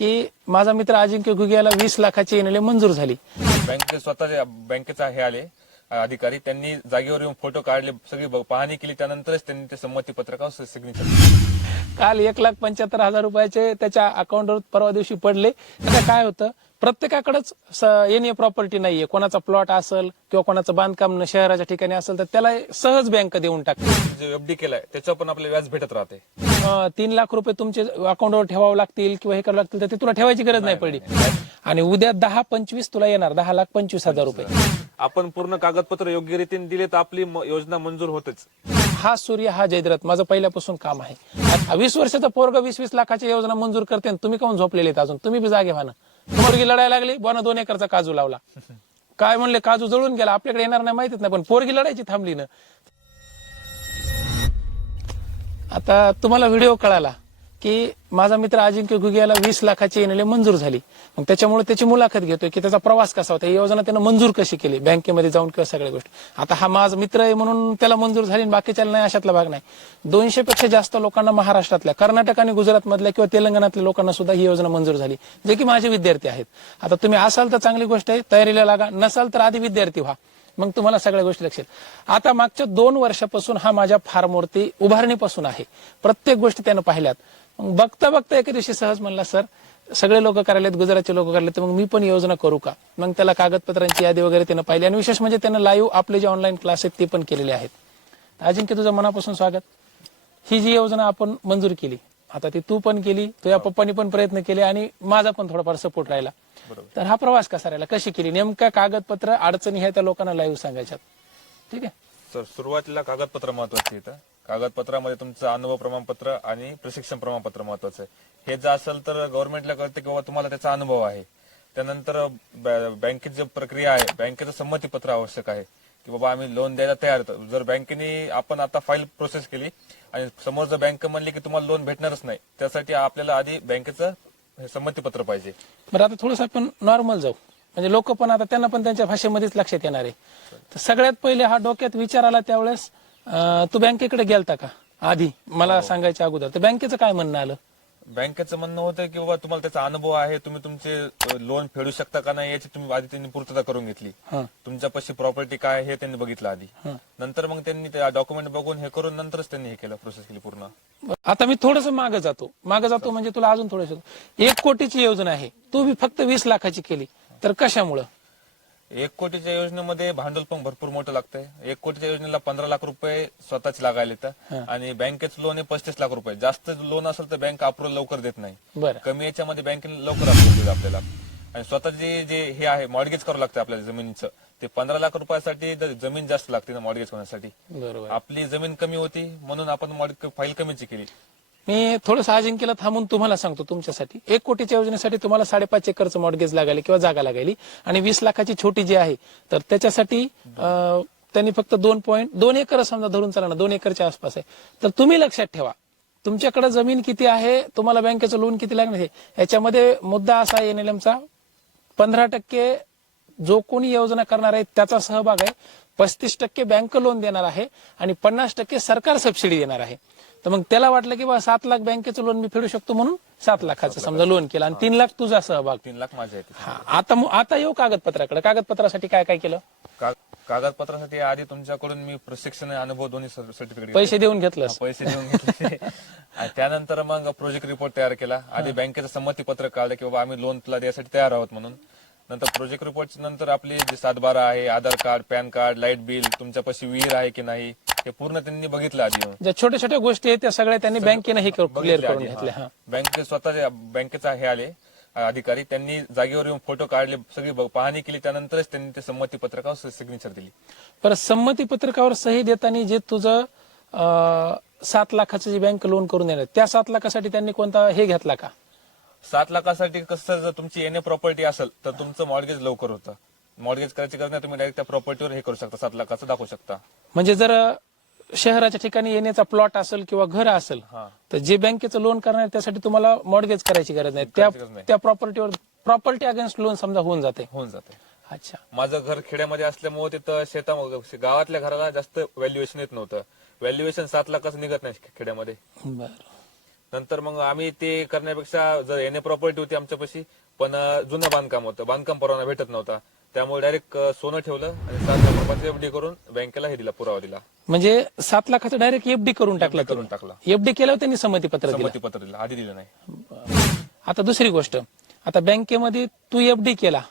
की माझा मित्र अजिंक्य घुगे वीस लाखाची एनएलए मंजूर झाली. बँकेचे स्वतः बँकेचा हे आले अधिकारी त्यांनी जागेवर येऊन फोटो काढले सगळी पाहणी केली त्यानंतरच त्यांनी ते संमती पत्रकावर सिग्नेचर काल एक लाख पंच्याहत्तर हजार रुपयाचे त्याच्या अकाउंटवर परवा दिवशी पडले. आता काय होतं? प्रत्येकाकडेच एन प्रॉपर्टी नाहीये. कोणाचा प्लॉट असेल किंवा कोणाचं बांधकाम शहराच्या ठिकाणी असेल तर त्याला सहज बँक देऊन टाकते जे एफडी केलाय त्याच्यावर पण आपल्याला व्याज भेटत राहते. तीन लाख रुपये तुमचे अकाउंटवर ठेवावं लागतील किंवा हे करावं लागतील तर ते तुला ठेवायची गरज नाही पडली. आणि उद्या दहा पंचवीस तुला येणार. दहा लाख पंचवीस हजार रुपये. आपण पूर्ण कागदपत्र योग्य रीतीने दिले तर आपली योजना मंजूर होतेच. हा सूर्य हा जयद्रथ माझं पहिल्यापासून काम आहे. वीस वर्षाचा पोरग वीस वीस लाखाची योजना मंजूर करते तुम्ही काऊन झोपलेले अजून? तुम्ही बी जागे व्हा पोरगी लढायला लागली बोना दोन एकरचा काजू लावला. काय म्हणले काजू जळून गेला. आपल्याकडे येणार नाही माहितीच नाही पण पोरगी लढायची थांबली ना. आता तुम्हाला व्हिडिओ कळाला. की माझा मित्र अजिंक्य घुगे वीस लाखाची एनएलए मंजूर झाली. मग त्याच्यामुळे त्याची मुलाखत घेतोय की त्याचा प्रवास कसा होता? ही योजना त्यानं मंजूर कशी केली? बँकेमध्ये जाऊन किंवा सगळ्या गोष्टी. आता हा माझा मित्र आहे म्हणून त्याला मंजूर झाली आणि बाकीच्याला नाही अशातला भाग नाही. दोनशे पेक्षा जास्त लोकांना महाराष्ट्रातल्या कर्नाटक आणि गुजरातमधल्या किंवा तेलंगणातल्या लोकांना सुद्धा ही योजना मंजूर झाली जे की माझे विद्यार्थी आहेत. आता तुम्ही असाल तर चांगली गोष्ट आहे तयारीला लागा. नसाल तर आधी विद्यार्थी व्हा. मग तुम्हाला सगळ्या गोष्टी लक्षात आता मागच्या दोन वर्षापासून हा माझ्या फार्मवरती उभारणीपासून आहे. प्रत्येक गोष्टी त्यानं पाहिल्यात. मग बघता बघता एके दिवशी सहज म्हणला सर सगळे लोक करायलेत गुजरातचे लोक करायलेत तर मग मी पण योजना करू का? मग त्याला कागदपत्रांची यादी वगैरे त्यानं पाहिली आणि विशेष म्हणजे त्यानं लाईव्ह आपले जे ऑनलाईन क्लास आहेत ते पण केलेले आहेत. अजिंक्य तुझं मनापासून स्वागत. ही जी योजना आपण मंजूर केली आता ती तू पण केली तुझ्या पप्पानी पण प्रयत्न केले आणि माझा पण थोडाफार सपोर्ट राहिला. तर हा प्रवास कसा राहिला? कशी केली? नेमका कागदपत्र अडचणी ह्या त्या लोकांना लाईव्ह सांगायच्यात. ठीक आहे? सर सुरुवातीला कागदपत्र महत्त्वाचे इथं कागदपत्रामध्ये तुमचं अनुभव प्रमाणपत्र आणि प्रशिक्षण प्रमाणपत्र महत्वाचं आहे. हे जर असेल तर गव्हर्नमेंटला कळते किंवा तुम्हाला त्याचा अनुभव आहे. त्यानंतर ब- बँकेची जी प्रक्रिया आहे बँकेचं संमतीपत्र आवश्यक आहे. की बाबा आम्ही लोन द्यायला तयार जर बँकेने आपण आता फाईल प्रोसेस केली आणि समोर जर बँक म्हणली की तुम्हाला लोन भेटणारच नाही त्यासाठी आपल्याला आधी बँकेचं हे पाहिजे. बरं आता थोडस आपण नॉर्मल जाऊ. म्हणजे लोक पण आता त्यांना पण त्यांच्या भाषेमध्येच लक्षात येणार आहे. तर सगळ्यात पहिले हा डोक्यात विचार आला त्यावेळेस अं, तू बँकेकडे गेलता का? आधी मला सांगायच्या अगोदर. तर बँकेचं काय म्हणणं आलं? बँकेचं म्हणणं होतं की बाबा तुम्हाला त्याचा अनुभव आहे तुम्ही तुमचे लोन फेडू शकता का नाही याची तुम्ही आधी त्यांनी पूर्तता करून घेतली. हं. तुमच्यापाशी प्रॉपर्टी काय आहे हे त्यांनी बघितलं आधी. हं. नंतर मग त्यांनी डॉक्युमेंट बघून हे करून नंतरच त्यांनी हे केलं प्रोसेस केली पूर्ण. आता मी थोडस मागे जातो. मागे जातो म्हणजे तुला अजून थोडस एक कोटीची योजना आहे. तू बी फक्त वीस लाखाची केली. तर कशामुळं? एक कोटीच्या योजनेमध्ये भांडवल पण भरपूर मोठं लागतंय. एक कोटीच्या योजनेला पंधरा लाख रुपये स्वतःच लागायला येतं. आणि बँकेचं लोन आहे पस्तीस लाख रुपये. जास्त लोन असेल तर बँक अप्रुव्हल लवकर देत नाही. कमी याच्यामध्ये बँकेने लवकर अप्रूव्ह देईल आपल्याला. आणि स्वतःचे जे हे आहे मॉडगेज करावं लागतं आपल्याला जमिनीचं. ते पंधरा लाख रुपयासाठी जमीन जास्त लागते ना मॉडगेज होण्यासाठी आपली जमीन कमी होती म्हणून आपण फाईल कमीची केली. मी थोडंसं अजिंक्यला थांबून तुम्हाला सांगतो तुमच्यासाठी. एक कोटीच्या योजनेसाठी तुम्हाला साडेपाच एकरचं मॉडगेज लागायला किंवा जागा लागायली आणि वीस लाखाची छोटी जी आहे तर त्याच्यासाठी त्यांनी फक्त दोन पॉईंट दोन एकर समजा धरून चालणार दोन एकरच्या आसपास आहे. तर तुम्ही लक्षात ठेवा. तुमच्याकडे जमीन किती आहे तुम्हाला बँकेचं लोन किती लागणार आहे याच्यामध्ये मुद्दा असा आहे एनएलएमचा पंधरा टक्के जो कोणी योजना करणार आहे त्याचा सहभाग आहे. पस्तीस टक्के बँक लोन देणार आहे आणि पन्नास टक्के सरकार सबसिडी देणार आहे. तर मग त्याला वाटलं की बा सात लाख बँकेचं लोन मी फेडू शकतो म्हणून सात लाखाचं समजा लोन केलं आणि तीन लाख तुझा सहभाग. तीन लाख माझे आता आता येऊ कागदपत्राकडे. कागदपत्रासाठी काय काय केलं? कागदपत्रासाठी आधी तुमच्याकडून मी प्रशिक्षण अनुभव दोन्ही सर्टिफिकेट पैसे देऊन घेतलंस. पैसे देऊन घेतले. त्यानंतर मग प्रोजेक्ट रिपोर्ट तयार केला. आधी बँकेचं संमती पत्र काढलं की बाबा आम्ही लोन तुला द्यायसाठी तयार आहोत म्हणून. नंतर प्रोजेक्ट रिपोर्ट नंतर आपली जे सातबारा आहे Aadhaar card PAN card light bill तुमच्यापाशी विहीर आहे की नाही हे पूर्ण त्यांनी बघितलं आधी. ज्या छोट्या छोट्या गोष्टी आहेत त्या सगळ्या त्यांनी बँकेने हे क्लिअर करून घेतल्या बँके बँकेचा हे आले अधिकारी त्यांनी जागेवर येऊन फोटो काढले सगळी पाहणी केली त्यानंतरच त्यांनी ते संमती पत्रकावर सिग्नेचर दिली. परत संमती पत्रकावर सही देताना जे तुझं सात लाखाचं जे बँक लोन करून देणार त्या सात लाखासाठी त्यांनी कोणता हे घेतला का? सात लाखासाठी कसं जर तुमची एन प्रॉपर्टी असेल तर तुमचं मॉडगेज लवकर होतं. मॉडगेज करायची गरज नाही तुम्ही डायरेक्ट त्या प्रॉपर्टीवर हे करू शकता सात लाखाचं दाखवू शकता. म्हणजे जर शहराच्या ठिकाणी येण्याचा प्लॉट असेल किंवा घर असेल हा. तर जे बँकेचं लोन करणार आहे, त्यासाठी तुम्हाला मॉडगेज करायची गरज नाही. त्या गरज नाही. त्या प्रॉपर्टीवर प्रॉपर्टी अगेन्स्ट लोन समजा होऊन जाते. होऊन जाते. अच्छा. माझं घर खेड्यामध्ये असल्यामुळे तिथं शेता गावातल्या घराला जास्त व्हॅल्युएशन येत नव्हतं. व्हॅल्युएशन सात लाखाचं निघत नाही खेड्यामध्ये. बर. नंतर मग आम्ही ते करण्यापेक्षा जर एन प्रॉपर्टी होती आमच्यापाशी पण जुनं बांधकाम होतं. बांधकाम परवाना भेटत नव्हता. त्यामुळे डायरेक्ट सोनं ठेवलं आणि सात लाख रुपयाचं एफडी करून बँकेला हे दिला पुरावा दिला. म्हणजे सात लाखाचं डायरेक्ट एफडी करून टाकलं करून टाकला. एफडी केल्यावर त्यांनी संमती पत्र दिलं? संमती पत्र दिलं. आधी दिलं नाही. आता दुसरी गोष्ट. आता बँकेमध्ये तू एफडी केला.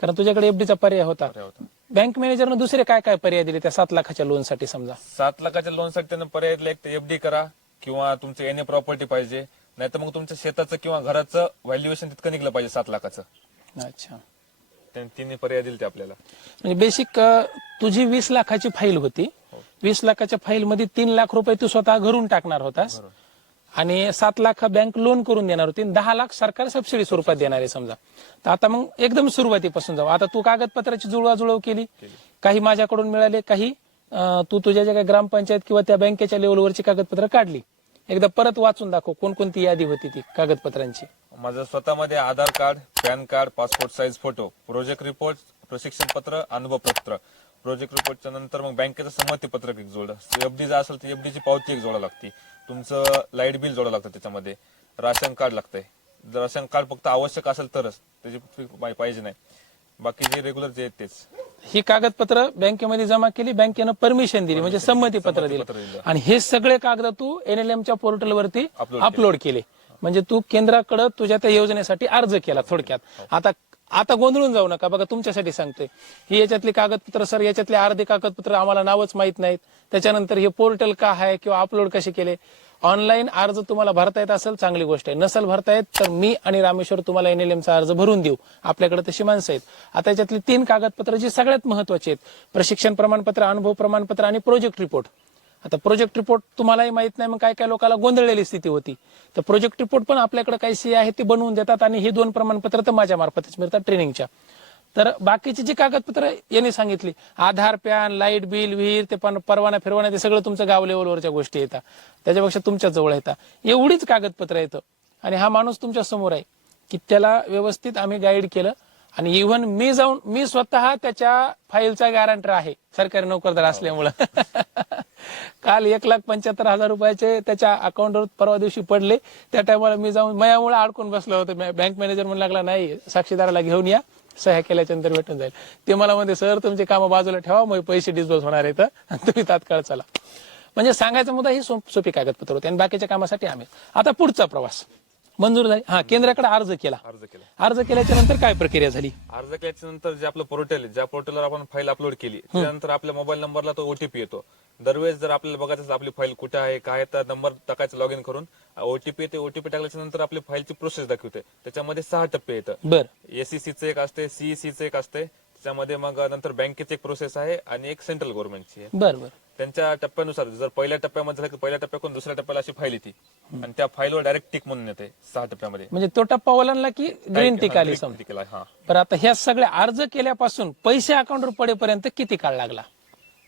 कारण तुझ्याकडे एफडीचा पर्याय होता. पर्याय होता. बँक मॅनेजरनं दुसरे काय काय पर्याय दिले त्या सात लाखाच्या लोनसाठी समजा? सात लाखाच्या लोनसाठी त्यांना पर्याय दिला, एक तर एफडी करा. किंवा तुमचं एन ए प्रॉपर्टी पाहिजे नाही तर मग तुमच्या शेताचं किंवा घराचं व्हॅल्युएशन तितकं निघलं पाहिजे सात लाखाचं. अच्छा. त्यांनी तिन्ही पर्याय दिले ते आपल्याला. म्हणजे बेसिक तुझी वीस लाखाची फाईल होती. वीस लाखाच्या फाईल मध्ये तीन लाख रुपये तू स्वतः घरून टाकणार होतास. आणि सात लाख बँक लोन करून देणार होती. आणि दहा लाख सरकार सबसिडी स्वरूपात देणार आहे समजा. तर आता मग एकदम सुरुवातीपासून जाऊ. आता तू कागदपत्राची जुळवाजुळव केली. काही माझ्याकडून मिळाले काही तू तुझ्या ज्या काही ग्रामपंचायत किंवा त्या बँकेच्या लेवलवरची कागदपत्र काढली एकदा परत वाचून दाखव कोणकोणती यादी होती ती कागदपत्रांची. माझं स्वतःमध्ये Aadhaar card PAN card passport size photo project report प्रशिक्षण पत्र अनुभव पत्र. प्रोजेक्ट रिपोर्टच्या नंतर मग बँकेचं संमती पत्रक एक जोड एफडी जर असेल तर एफडीची पावती एक जोडा लागते. तुमचं लाइट बिल जोडा लागतं त्याच्यामध्ये. राशन कार्ड लागतंय. जर राशन कार्ड फक्त आवश्यक असेल तरच त्याची फी पाहिजे नाही. बाकी जे रेग्युलर जे आहेत तेच. ही कागदपत्र बँकेमध्ये जमा केली बँकेनं परमिशन दिली म्हणजे संमती पत्र दिलं. आणि हे सगळे कागद तू एनएलएम च्या पोर्टलवरती अपलोड केले. म्हणजे तू केंद्राकडे तुझ्या त्या योजनेसाठी अर्ज केला थोडक्यात. आता आता गोंधळून जाऊ नका. बघा तुमच्यासाठी सांगतोय. ही याच्यातली कागदपत्र सर याच्यातले अर्धे कागदपत्र आम्हाला नावच माहीत नाहीत. त्याच्यानंतर हे पोर्टल का आहे किंवा अपलोड कसे केले? ऑनलाईन अर्ज तुम्हाला भरता येत असेल चांगली गोष्ट आहे. नसेल भरता येत तर मी आणि रामेश्वर तुम्हाला एन एल एमचा अर्ज भरून देऊ. आपल्याकडे तशी माणसं आहेत. आता याच्यातली तीन कागदपत्र जी सगळ्यात महत्वाची आहेत. प्रशिक्षण प्रमाणपत्र अनुभव प्रमाणपत्र आणि प्रोजेक्ट रिपोर्ट आता प्रोजेक्ट रिपोर्ट तुम्हालाही माहीत नाही मग काय काय लोकांना गोंधळलेली स्थिती होती. तर प्रोजेक्ट रिपोर्ट पण आपल्याकडे काही सी आहे ते बनवून देतात आणि हे दोन प्रमाणपत्र तर माझ्या मार्फतच मिळतात ट्रेनिंगच्या. तर बाकीची जी कागदपत्र यांनी सांगितली आधार पॅन लाइट बिल विहीर ते पण परवाना फिरवाना ते सगळं तुमचं गाव लेवलवरच्या गोष्टी येतात. त्याच्यापेक्षा तुमच्या जवळ येतात. एवढीच कागदपत्र येतं. आणि हा माणूस तुमच्यासमोर आहे की त्याला व्यवस्थित आम्ही गाईड केलं. आणि इव्हन मी जाऊन मी स्वतः त्याच्या फाईलचा गॅरंटर आहे. सरकारी नोकरदार असल्यामुळं. काल एक लाख पंच्याहत्तर हजार रुपयाचे त्याच्या अकाउंटवर परवा दिवशी पडले. त्या टायमाला मी जाऊन मयामुळे अडकून बसलो होतो. बँक मॅनेजर म्हणू लागला नाही साक्षीदाराला घेऊन या. सह्या केल्याच्यानंतर भेटून जाईल. ते मला म्हणते सर तुमचे कामं बाजूला ठेवा. मग पैसे डिस्बर्स होणार आहेत तुम्ही तात्काळ चला. म्हणजे सांगायचा मुद्दा ही सोपी कागदपत्र होते. आणि बाकीच्या कामासाठी आम्ही. आता पुढचा प्रवास. मंजूर झाली. हा केंद्राकडे अर्ज केला. अर्ज केला. अर्ज केल्याच्यानंतर काय प्रक्रिया झाली? अर्ज केल्याच्यानंतर जे आपलं पोर्टल आहे ज्या पोर्टलवर आपण फाईल अपलोड केली त्यानंतर आपल्या मोबाईल नंबरला तो ओटीपी येतो. दरवेळेस जर आपल्याला बघायचं असेल आपली फाईल कुठे आहे काय आहे, तर नंबर टाकायचा लॉग इन करून ओटीपी येते ओटीपी टाकल्याच्या नंतर आपली फाईलची प्रोसेस दाखवते. त्याच्यामध्ये सहा टप्पे येतं. बर. एसईसीचं एक असते सीईसीचं एक असते. त्याच्यामध्ये मग नंतर बँकेची एक प्रोसेस आहे आणि एक सेंट्रल गव्हर्नमेंटची आहे. बर बर. त्यांच्या टप्प्यानुसार जर पहिल्या टप्प्यामध्ये झालं की पहिल्या टप्प्याकडून दुसऱ्या टप्प्याला अशी फाईल येते. आणि त्या फाईलवर डायरेक्ट टिक म्हणून येते सहा टप्प्यामध्ये. म्हणजे तो टप्पा ओलांडला की ग्रीन टिक आली समजा. हा. बरं आता ह्या सगळ्या अर्ज केल्यापासून पैसे अकाउंटवर पडेपर्यंत किती काळ लागला?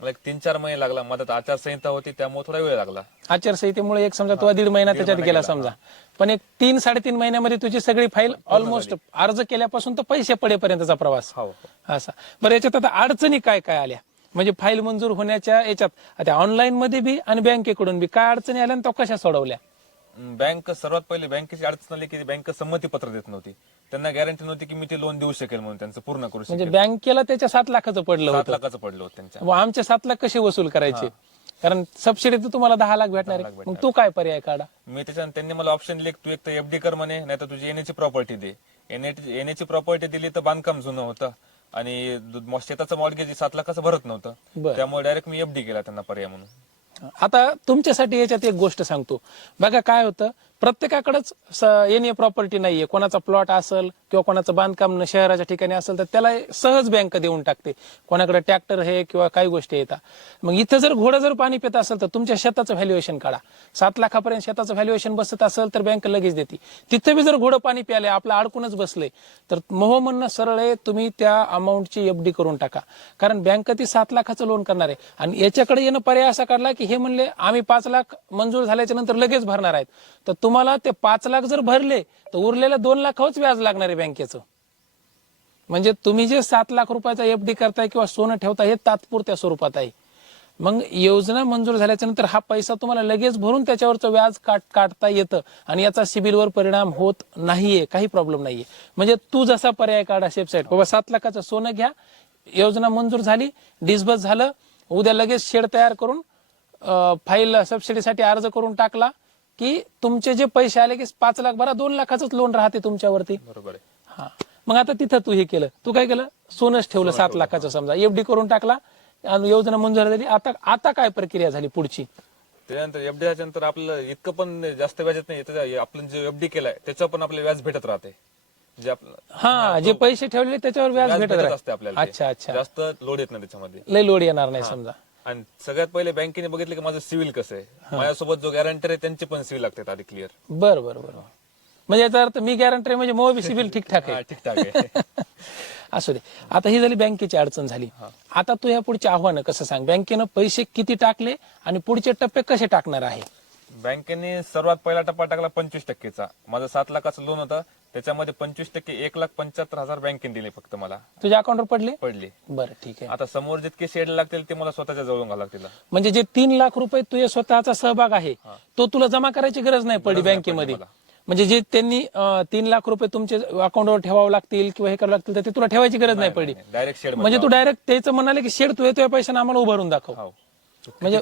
मला एक तीन चार महिने लागला. मदत आचारसंहिता होती त्यामुळे थोडा वेळ लागला. आचारसंहितेमुळे एक समजा तुला दीड महिना त्याच्यात गेला समजा. पण एक तीन साडेतीन महिन्यामध्ये तुझी सगळी फाईल ऑलमोस्ट अर्ज केल्यापासून तर पैसे पडेपर्यंतचा प्रवास. हो. असा. बरं याच्यात आता अडचणी काय काय आल्या? म्हणजे फाईल मंजूर होण्याच्या याच्यात. आता ऑनलाईन मध्ये बी आणि बँकेकडून बी काय अडचणी आल्या आणि तो कशा सोडवल्या? बँक सर्वात पहिले बँकेची अडचण आली की बँक संमती पत्र देत नव्हती. त्यांना गॅरंटी नव्हती की मी ते लोन देऊ शकेल म्हणून त्यांचं पूर्ण करू म्हणजे शकेल. बँकेला त्याच्या सात लाखाचं पडलं सात होतं. लाखाचं पडलं होतं त्यांच्या. व आमचे सात लाख कसे वसूल करायचे? कारण सबसिडी तर तुम्हाला दहा लाख भेटणार आहे. मग तू काय पर्याय काढा? मी त्याच्यानं त्यांनी मला ऑप्शन दिले की तू एक तर एफडी कर म्हणे नाही तर तुझी एनएची प्रॉपर्टी दे. एनएची प्रॉपर्टी दिली तर बांधकाम जुनं होतं. आणि दु- शेताचं मॉडगेज सात लाखाचं भरत नव्हतं. बरं. त्यामुळे डायरेक्ट मी एफडी केला त्यांना पर्याय म्हणून. आता तुमच्यासाठी याच्यात एक गोष्ट सांगतो. बघा काय होतं? प्रत्येकाकडेच एन प्रॉपर्टी नाहीये. कोणाचा प्लॉट असेल किंवा कोणाचं बांधकाम न- शहराच्या ठिकाणी असेल तर त्याला सहज बँक देऊन टाकते. कोणाकडे ट्रॅक्टर हे किंवा काही गोष्टी येतात मग इथं जर घोडं जर पाणी पित असेल तर तुमच्या शेताचं व्हॅल्युएशन काढा. सात लाखापर्यंत शेताचं व्हॅल्युएशन बसत असेल तर बँक लगेच देते. तिथं बी जर घोडं पाणी प्याले आपलं अडकूनच बसले तर मोह म्हणणं सरळ आहे तुम्ही त्या अमाऊंटची एफडी करून टाका. कारण बँक ती सात लाखाचं लोन करणार आहे. आणि याच्याकडे येणं पर्याय असा काढला की हे म्हणले आम्ही पाच लाख मंजूर झाल्याच्यानंतर लगेच भरणार आहेत. तर तुम्हाला ते पाच लाख जर भरले तर उरलेल्या दोन लाखावरच व्याज लागणार आहे बँकेचं. म्हणजे तुम्ही जे सात लाख रुपयाचा एफ डी करताय किंवा सोनं ठेवताय हे तात्पुरत्या स्वरूपात आहे. मग योजना मंजूर झाल्याच्यानंतर हा पैसा तुम्हाला लगेच भरून त्याच्यावरचं व्याज काट काढता येतं आणि याचा सिबिलवर परिणाम होत नाहीये काही प्रॉब्लेम नाहीये. म्हणजे तू जसा पर्याय काढा सेफसाईट बाबा सात लाखाचं सोनं घ्या योजना मंजूर झाली डिस्बस झालं उद्या लगेच शेड तयार करून फाईल सबसिडीसाठी अर्ज करून टाकला की तुमचे जे पैसे आले की पाच लाख भरा दोन लाखाचंच लोन राहते तुमच्यावरती. बरोबर आहे. हा. मग आता तिथं तू हे केलं. तू काय केलं? सोनच ठेवलं सात लाखाचं समजा. एफडी करून टाकला आणि योजना मंजूर झाली आता आता काय प्रक्रिया झाली पुढची? त्यानंतर एफडी नंतर आपल्याला इतकं पण जास्त व्याज नाही. त्याच्या- आपण जे एफडी केलाय त्याचं पण आपल्याला व्याज भेटत राहते. जे आपलं हा जे पैसे ठेवले त्याच्यावर व्याज भेटत. असते आपल्याला. अच्छा अच्छा. जास्त लोड येत नाही त्याच्यामध्ये. लय लोड येणार नाही समजा. आणि सगळ्यात पहिले बँकेने बघितलं की माझं सिव्हिल कसं आहे. माझ्यासोबत जो गॅरंटर आहे त्यांचे पण सिव्हिल लागतात आधी क्लिअर बर बर बर. म्हणजे याचा अर्थ मी गॅरंटी म्हणजे मोबी सिबिल ठीकठाक आहे. ठीकठाक आहे. असू दे. आता ही झाली बँकेची अडचण झाली. आता तू या पुढचे आव्हानं कसं सांग? बँकेनं पैसे किती टाकले आणि पुढचे टप्पे कसे टाकणार आहे? बँकेने सर्वात पहिला टप्पा टाकला पंचवीस टक्केचा. माझं सात लाखाचं लोन होतं. त्याच्यामध्ये पंचवीस टक्के एक लाख पंच्याहत्तर हजार बँकेने दिले फक्त मला. तुझ्या अकाउंटवर पडले? पडले. बरं ठीक आहे. आता समोर जितके शेड लागतील ते मला स्वतःच्या जवळून घालावं लागतील. म्हणजे जे तीन लाख रुपये तुझ्या स्वतःचा सहभाग आहे तो तुला जमा करायची गरज नाही पडली बँकेमध्ये. म्हणजे जे त्यांनी तीन लाख रुपये तुमचे अकाउंटवर ठेवावं लागतील किंवा हे करावं लागतील तर ते तुला ठेवायची गरज नाही पडली. डायरेक्ट शेड म्हणजे तू डायरेक्ट त्याचं म्हणाले की शेड तू येतोय पैशाने आम्हाला उभारून दाखव. हो. म्हणजे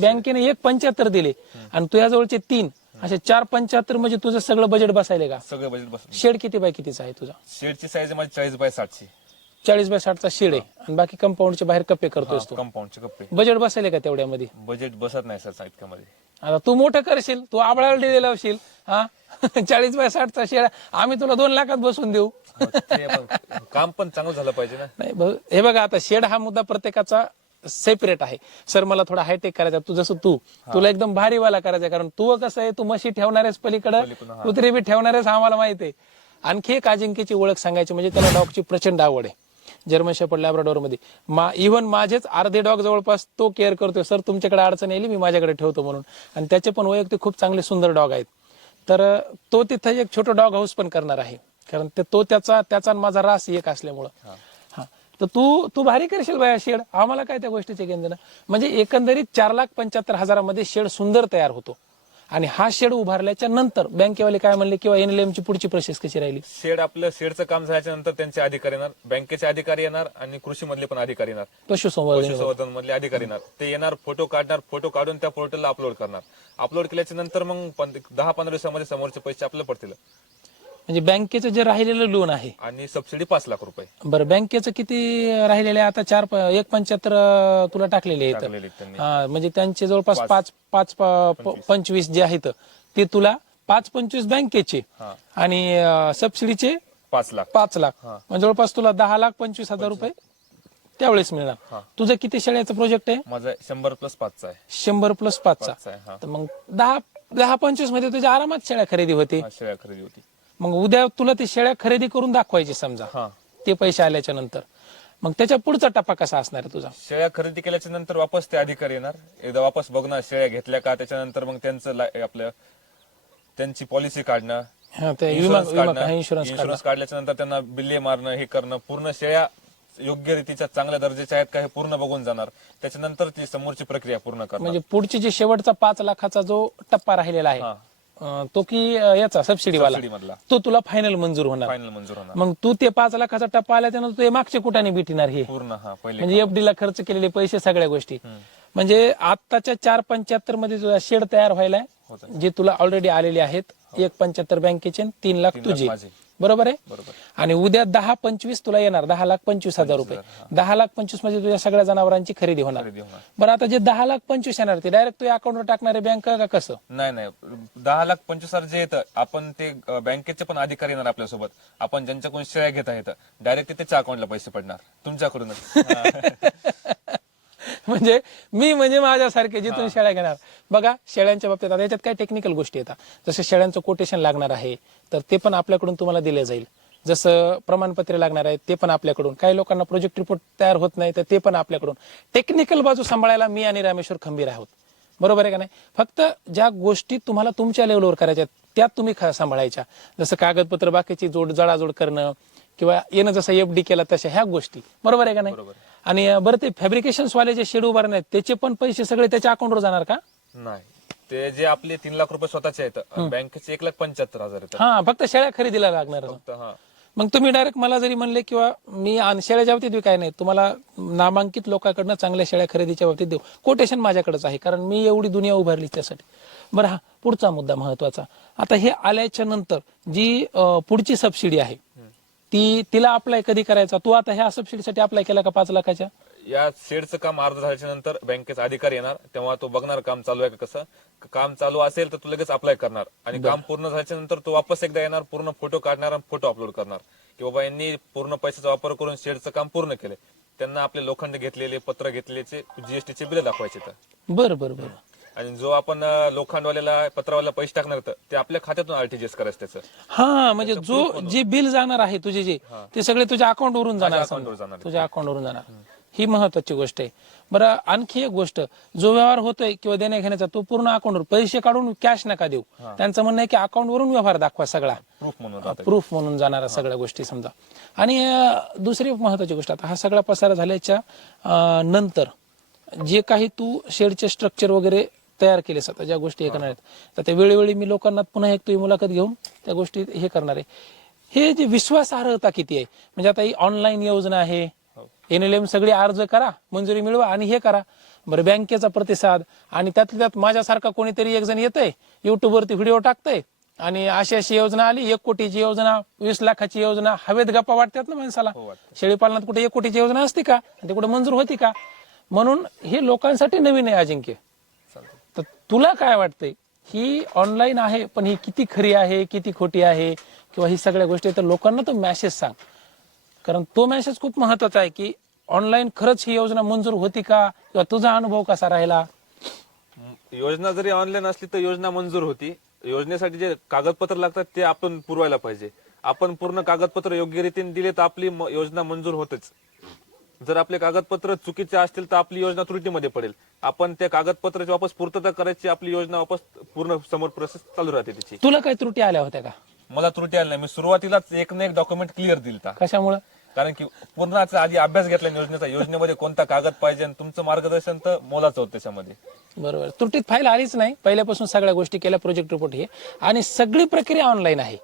बँकेने एक पंच्याहत्तर दिले. आणि तुझ्या जवळचे तीन असे चार पंच्याहत्तर म्हणजे तुझं सगळं बजेट बसायले का? सगळं बजेट बस शेड किती बाय कितीचा आहे तुझा? शेडची साईज माझी चाळीस बाय साठची. चाळीस बाय साठचा शेड आहे. आणि बाकी कंपाऊंडच्या बाहेर कप्पे करतोस तू. कंपाऊंडचे कप्पे. बजेट बसायले का तेवढ्यामध्ये? बजेट बसत नाही सर साहित्यामध्ये आता तू मोठं करशील तू आबळाला डिले लावशील हा? चाळीस बाय साठचा शेड आम्ही तुला दोन लाखात बसून देऊ. ते पण- काम पण चांगलं झालं पाहिजे ना. नाही ब- हे बघा आता शेड हा मुद्दा प्रत्येकाचा सेपरेट आहे. सर मला थोडा हायटेक करायचा तू जसं तू तुला एकदम भारीवाला करायचा कारण तू कसं आहे तू म्हशी ठेवणारेस पलीकडे पलीकडं. कुत्री बी ठेवणारेस आम्हाला माहिती आहे. आणखी एक अजिंक्यची ओळख सांगायची म्हणजे त्याला डॉगची प्रचंड आवड आहे. जर्मन शेपर्ड लॅब्राडोरमध्ये मा इव्हन माझेच अर्धे डॉग जवळपास तो केअर करतोय. सर तुमच्याकडे अडचण येईल मी माझ्याकडे ठेवतो म्हणून. आणि त्याचे पण वैयक्तिक खूप चांगले सुंदर डॉग आहेत. तर तो तिथं एक छोटं डॉग हाऊस पण करणार आहे. कारण ते तो त्याचा त्याचा आणि माझा रास एक असल्यामुळं. तर तू तू भारी करशील बाया शेड. आम्हाला काय त्या गोष्टीचे घेणं म्हणजे एकंदरीत चार लाख पंच्याहत्तर हजारामध्ये शेड सुंदर तयार होतो. आणि हा शेड उभारल्याच्या नंतर बँकेवाले काय म्हणले किंवा एनएलएम ची पुढची प्रोसेस कशी राहिली? शेड आपलं शेडचं काम झाल्याच्यानंतर त्यांचे अधिकारी येणार बँकेचे अधिकारी येणार आणि कृषी मधले पण अधिकारी येणार. पशुसंवर्धन मधले अधिकारी येणार. ते येणार फोटो काढणार फोटो काढून त्या पोर्टलला अपलोड करणार. अपलोड केल्याच्यानंतर मग दहा पंधरा दिवसामध्ये समोरचे पैसे आपल्याला पडतील. म्हणजे बँकेचं जे राहिलेलं लोन आहे. आणि सबसिडी पाच लाख रुपये. बरं बँकेचं किती राहिलेलं आहे? आता चार प- एक पंच्याहत्तर तुला टाकलेले आहेत. टाकलेले आहेत त्यांनी. हा म्हणजे त्यांचे जवळपास पाच. पाच प- प- पंचवीस. जे आहेत ते तुला पाच पंचवीस बँकेचे हा. आणि अं, सबसिडीचे पाच लाख. पाच लाख. हा. म्हणजे जवळपास तुला दहा लाख पंचवीस हजार रुपये त्यावेळेस मिळणार. हा. तुझं किती शेळ्याचं प्रोजेक्ट आहे? माझा शंभर प्लस पाचचा आहे. शंभर प्लस पाचचा. पाचचा आहे हा. तर मग दहा दहा पंचवीसमध्ये तुझ्या आरामात शेळ्या खरेदी होते. हा, शेळ्या खरेदी होती. मग उद्या तुला ते शेळ्या खरेदी करून दाखवायची समजा. हा. ते पैसे आल्याच्यानंतर. मग त्याच्या पुढचा टप्पा कसा असणार आहे तुझा? शेळ्या खरेदी केल्याच्यानंतर वापस ते अधिकारी येणार. एकदा वापस बघणार शेळ्या घेतल्या का? त्याच्यानंतर मग त्यांचं आपलं त्यांची पॉलिसी काढणं. हा, इन्शुरन्स काढल्याच्या नंतर त्यांना बिल्ले मारणं हे करणं. पूर्ण शेळ्या योग्य रीतीच्या चांगल्या दर्जाच्या आहेत का हे पूर्ण बघून जाणार. त्याच्यानंतर ती समोरची प्रक्रिया पूर्ण करणार. म्हणजे पुढची जे शेवटचा पाच लाखाचा जो टप्पा राहिलेला आहे. अं, तो की अं, याचा सबसिडीवाला सबसिडी मधला. तो तुला फायनल मंजूर होणार. फायनल मंजूर होणार. मग तू ते पाच लाखाचा टप्पा आला त्यानंतर तू हे मागच्या कुठाने भेटणार हे. पूर्ण हा पहिले म्हणजे एफडी ला खर्च केलेले पैसे सगळ्या गोष्टी. म्हणजे आताच्या चार पंच्याहत्तरमध्ये तुझा शेड तयार व्हायलाय. होतं. जे तुला ऑलरेडी आलेले आहेत एक पंच्याहत्तर बँकेचे आणि तीन लाख तीन लाख तुझे. माझे. बरोबर आहे? बरोबर. आणि उद्या दहा पंचवीस तुला येणार दहा लाख पंचवीस हजार रुपये. दहा लाख पंचवीसमध्ये तुझ्या सगळ्या जनावरांची खरेदी होणार. बरं आता जे दहा लाख पंचवीस येणार ते डायरेक्ट तुझ्या अकाउंटवर टाकणारे बँक का कसं? नाही नाही. दहा लाख पंचवीस हजार जे येतं आपण ते बँकेचे पण अधिकारी येणार आपल्यासोबत. आपण ज्यांच्याकडून शेळ्या घेता येतं डायरेक्ट त्याच्या अकाउंटला पैसे पडणार. तुमच्याकडूनच. म्हणजे मी म्हणजे माझ्यासारखे जिथून शेळ्या घेणार. बघा शेळ्यांच्या बाबतीत आता याच्यात काय टेक्निकल गोष्टी येतात जसं शेळ्यांचं कोटेशन लागणार आहे तर ते पण आपल्याकडून तुम्हाला दिलं जाईल. जसं प्रमाणपत्रे लागणार आहेत ते पण आपल्याकडून. काही लोकांना प्रोजेक्ट रिपोर्ट तयार होत नाही तर ते पण आपल्याकडून. टेक्निकल बाजू सांभाळायला मी आणि रामेश्वर खंबीर आहोत. बरोबर आहे का नाही? फक्त ज्या गोष्टी तुम्हाला तुमच्या लेवलवर करायच्या आहेत, त्या तुम्ही सांभाळायच्या. जसं कागदपत्र बाकीची जोड जडाजोड करणं किंवा येणं जसं एफ डी केला तशा ह्या गोष्टी. बरोबर आहे का नाही? आणि बरं ते फॅब्रिकेशन वाले जे शेड उभारणे आहेत त्याचे पण पैसे सगळे त्याच्या अकाउंटवर जाणार का? नाही. ते जे आपले तीन लाख रुपये स्वतःचे आहेत बँकेचे एक लाख पंच्याहत्तर हजार आहेत हा फक्त शेळ्या खरेदीला लागणार. फक्त हा. मग तुम्ही डायरेक्ट मला जरी म्हणले किंवा मी शेळ्याच्या बाबतीत काय नाही तुम्हाला नामांकित लोकांकडनं चांगल्या शेळ्या खरेदीच्या बाबतीत देऊ. कोटेशन माझ्याकडेच आहे कारण मी एवढी दुनिया उभारली त्यासाठी. बरं हा पुढचा मुद्दा महत्त्वाचा. आता हे आल्याच्यानंतर जी पुढची सबसिडी आहे ती तिला अप्लाय कधी करायचा? तू आता ह्या सबसिडीसाठी अप्लाय केला का पाच लाखाच्या? या शेडचं काम अर्ध झाल्याच्यानंतर बँकेचा अधिकारी येणार. तेव्हा तो बघणार काम चालू आहे का कसं. काम चालू असेल तर तू लगेच अप्लाय करणार. आणि काम पूर्ण झाल्याच्यानंतर तो वापस एकदा येणार पूर्ण फोटो काढणार आणि फोटो अपलोड करणार. की बाबा यांनी पूर्ण पैशाचा वापर करून शेडचं काम पूर्ण केलंय. त्यांना आपले लोखंड घेतलेले पत्र घेतलेचे जीएसटीचे बिल दाखवायचे तर. बरं बरं बरं. आणि जो आपण लोखंडवाल्याला पत्रवाल्याला पैसे टाकणार होतं ते आपल्या खात्यातून आरटीजीएस करायचं त्याचं. हा म्हणजे जो जे बिल जाणार आहे तुझे जे ते सगळे तुझ्या अकाउंटवरून जाणार समजा. जाणार. तुझ्या अकाउंटवरून जाणार. ही महत्वाची गोष्ट आहे. बरं आणखी एक गोष्ट जो व्यवहार होतोय किंवा देण्या घेण्याचा तो पूर्ण अकाउंटवर पैसे काढून कॅश नका देऊ. त्यांचं म्हणणं आहे की अकाउंटवरून व्यवहार दाखवा सगळा. प्रूफ म्हणून. प्रूफ म्हणून जाणाऱ्या सगळ्या गोष्टी समजा. आणि अं, दुसरी महत्वाची गोष्ट आता हा सगळा पसारा झाल्याच्या अं, नंतर जे काही तू शेडचे स्ट्रक्चर वगैरे तयार केलेस आता ज्या गोष्टी हे करणार आहेत. तर त्या वेळोवेळी मी लोकांना पुन्हा एक तुझी मुलाखत घेऊन त्या गोष्टी हे करणार आहे. हे जे विश्वासार्हता किती आहे? म्हणजे आता ही ऑनलाईन योजना आहे. एनएलएम सगळी अर्ज करा मंजुरी मिळवा आणि हे करा. बरं बँकेचा प्रतिसाद आणि त्यातल्या त्यात माझ्यासारखा कोणीतरी एक जण येतंय युट्यूबवरती व्हिडिओ टाकतंय आणि अशी अशी योजना आली एक कोटीची योजना वीस लाखाची योजना हवेत गप्पा वाटतात ना माणसाला. हो, वाटतात. शेळीपालनात कुठे एक कोटीची योजना असते का? आणि ते कुठे मंजूर होती का? म्हणून हे लोकांसाठी नवीन आहे अजिंक्य. तुला काय वाटतंय? ही ऑनलाईन आहे पण ही किती खरी आहे किती खोटी आहे? किंवा ही सगळ्या गोष्टी तर लोकांना तो मॅसेज सांग. कारण तो मॅसेज खूप महत्त्वाचा आहे की ऑनलाईन खरंच ही योजना मंजूर होती का? किंवा तुझा अनुभव कसा राहिला? योजना जरी ऑनलाईन असली तर योजना मंजूर होती. योजनेसाठी जे कागदपत्र लागतात ते आपण पुरवायला पाहिजे. आपण पूर्ण कागदपत्र योग्य रीतीने दिले तर आपली योजना मंजूर होतेच. जर आपले कागदपत्र चुकीचे असतील तर आपली योजना त्रुटीमध्ये पडेल. आपण त्या कागदपत्राची वापस पूर्तता करायची आपली योजना वापस पूर्ण समोर प्रोसेस चालू राहते त्याची तुला काही त्रुटी आल्या होत्या का? मला त्रुटी आली नाही. मी सुरुवातीलाच एक ना एक डॉक्युमेंट क्लिअर दिलता. कशामुळं? कारण की पूर्णचा आधी अभ्यास घेतला योजनेचा. योजनेमध्ये कोणता कागद पाहिजे आणि तुमचं मार्गदर्शन तर मोलाचं होतं त्याच्यामध्ये. बरोबर. त्रुटीत फाईल आलीच नाही. पहिल्यापासून सगळ्या गोष्टी केल्या प्रोजेक्ट रिपोर्ट हे. आणि सगळी प्रक्रिया ऑनलाईन आहे.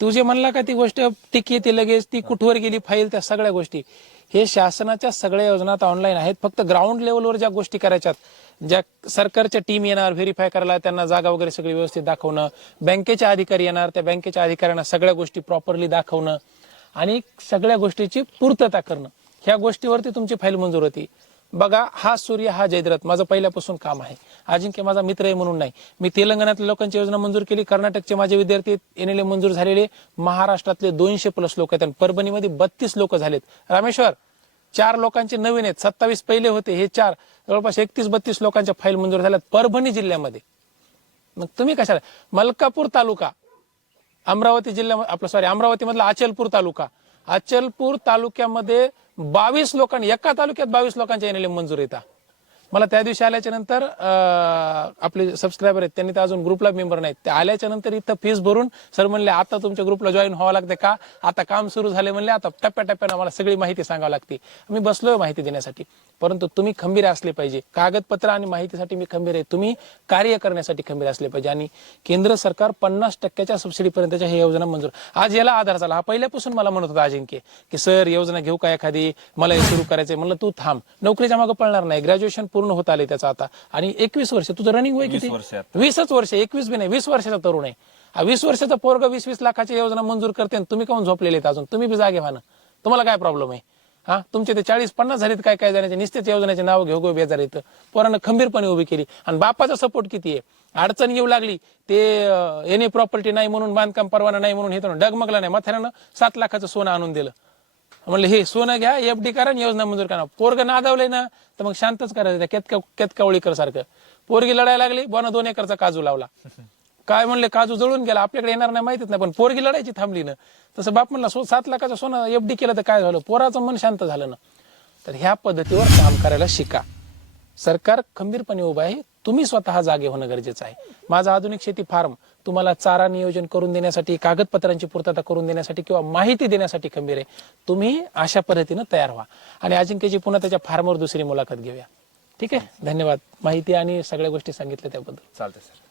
तू जे म्हणला का ती गोष्ट टिक येते लगेच ती कुठवर गेली फाईल त्या सगळ्या गोष्टी. हे शासनाच्या सगळ्या योजना ऑनलाईन आहेत. फक्त ग्राउंड लेवलवर ज्या गोष्टी करायच्यात ज्या सरकारच्या टीम येणार व्हेरीफाय करायला त्यांना जागा वगैरे सगळी व्यवस्थित दाखवणं बँकेचे अधिकारी येणार त्या बँकेच्या अधिकाऱ्यांना सगळ्या गोष्टी प्रॉपरली दाखवणं आणि सगळ्या गोष्टीची पूर्तता करणं. ह्या गोष्टीवरती तुमची फाईल मंजूर होती. बघा हा सूर्य हा जयद्रथ माझं पहिल्यापासून काम आहे. अजिंक्य माझा मित्र आहे म्हणून नाही. मी तेलंगणातल्या लोकांची योजना मंजूर केली. कर्नाटकचे माझे विद्यार्थी एनएलए मंजूर झालेले. महाराष्ट्रातले दोनशे प्लस लोक आहेत. आणि परभणीमध्ये बत्तीस लोक झालेत. रामेश्वर चार लोकांचे नवीन आहेत. सत्तावीस पहिले होते. हे चार जवळपास एकतीस बत्तीस लोकांच्या फाईल मंजूर झाल्यात परभणी जिल्ह्यामध्ये. मग तुम्ही कशाला? मलकापूर तालुका अमरावती जिल्ह्यामध्ये आपलं सॉरी अमरावतीमधला अचलपूर तालुका. अचलपूर तालुक्यामध्ये बावीस लोकांनी एका तालुक्यात बावीस लोकांच्या एनएलएम मंजूर येतात मला त्या दिवशी आल्याच्यानंतर आपले सबस्क्रायबर आहेत त्यांनी तर अजून ग्रुपला मेंबर नाहीत. ते आल्याच्यानंतर इथं फीस भरून सर म्हणले आता तुमच्या ग्रुपला जॉईन व्हावं लागते का? आता काम सुरू झाले म्हणले आता टप्प्याटप्प्यानं मला सगळी माहिती सांगावी लागते. मी बसलोय माहिती देण्यासाठी. परंतु तुम्ही खंबीर असले पाहिजे. कागदपत्र आणि माहितीसाठी मी खंबीर आहे. तुम्ही कार्य करण्यासाठी खंबीर असले पाहिजे. आणि केंद्र सरकार पन्नास टक्क्याच्या सबसिडीपर्यंतच्या हे योजना मंजूर आज याला आधार झाला. हा पहिल्यापासून मला म्हणत होता अजिंक्य की सर योजना घेऊ का एखादी? मला हे सुरू करायचंय. म्हणलं तू थांब. नोकरीच्या मागे पळणार नाही. ग्रॅज्युएशन पूर्ण होत आले त्याचं आता. आणि एकवीस वर्ष तुझं रनिंग वय किती? वीसच वर्ष एकवीस बी नाही वीस वर्षाचा तरुण आहे. हा वीस वर्षाचा पोरग वीस वीस लाखाची योजना मंजूर करते तुम्ही काऊन झोपलेले अजून? तुम्ही बी जागे व्हा ना. तुम्हाला काय प्रॉब्लेम आहे? हा? तुमचे ते चाळीस पन्नास झालेत काय काय जाण्याचे निस्तेच योजनेचे नाव घेऊ घेऊ बेजार येतं पोरानं खंबीरपणे उभी केली. आणि बापाचा सपोर्ट किती आहे? अडचण येऊ लागली. ते एने प्रॉपर्टी नाही म्हणून बांधकाम परवाना नाही म्हणून हे तर डगमगला नाही. म्हाताऱ्यानं सात लाखाचं सोनं आणून दिलं. म्हणलं हे सोनं घ्या एफडी करा आणि योजना मंजूर करा. पोरग नादावलंय ना तर मग शांतच करायचं त्या केतका केतकावळीकर सारखं पोरगी लढायला लागली बोना दोन एकरचा काजू लावला. काय म्हणले काजू जळून गेला आपल्याकडे येणार नाही माहितीच नाही पण पोरगी लढायची थांबली ना. तसं बाप म्हणला सो सात लाखाचं सोनं एफ डी केलं तर काय झालं? पोराचं मन शांत झालं ना. तर ह्या पद्धतीवर काम करायला शिका. सरकार खंबीरपणे उभं आहे. तुम्ही स्वतः जागे होणं गरजेचं आहे. माझा आधुनिक शेती फार्म तुम्हाला चारा नियोजन करून देण्यासाठी कागदपत्रांची पूर्तता करून देण्यासाठी किंवा माहिती देण्यासाठी खंबीर आहे. तुम्ही अशा पद्धतीनं तयार व्हा. आणि अजिंक्यची पुन्हा त्याच्या फार्मवर दुसरी मुलाखत घेऊया. ठीक आहे? धन्यवाद. माहिती आणि सगळ्या गोष्टी सांगितल्या त्याबद्दल. चालतंय सर.